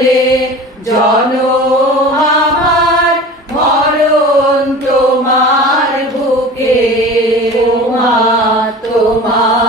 বলে জন আমার মরণ তোমার বুকে তোমার তোমার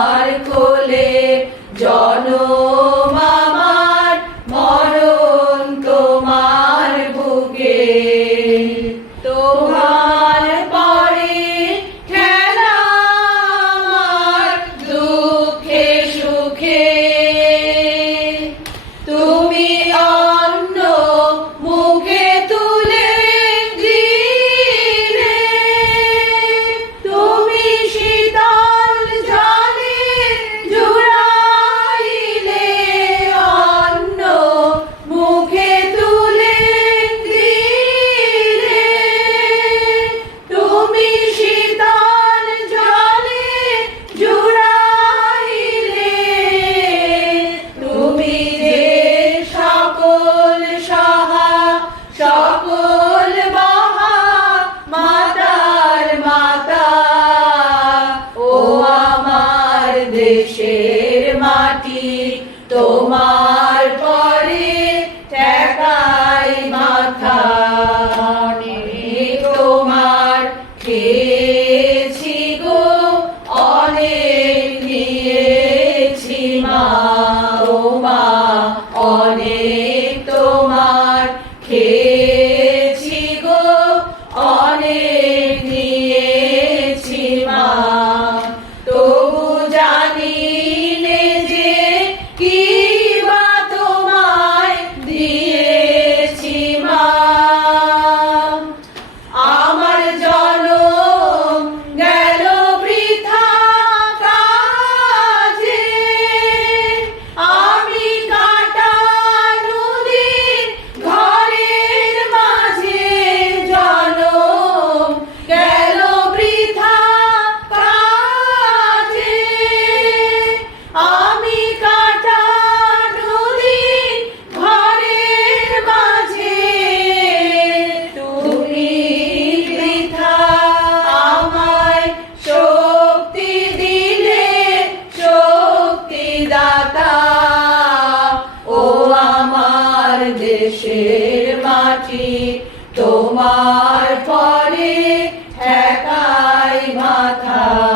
তোমার পরে একাই মাথা।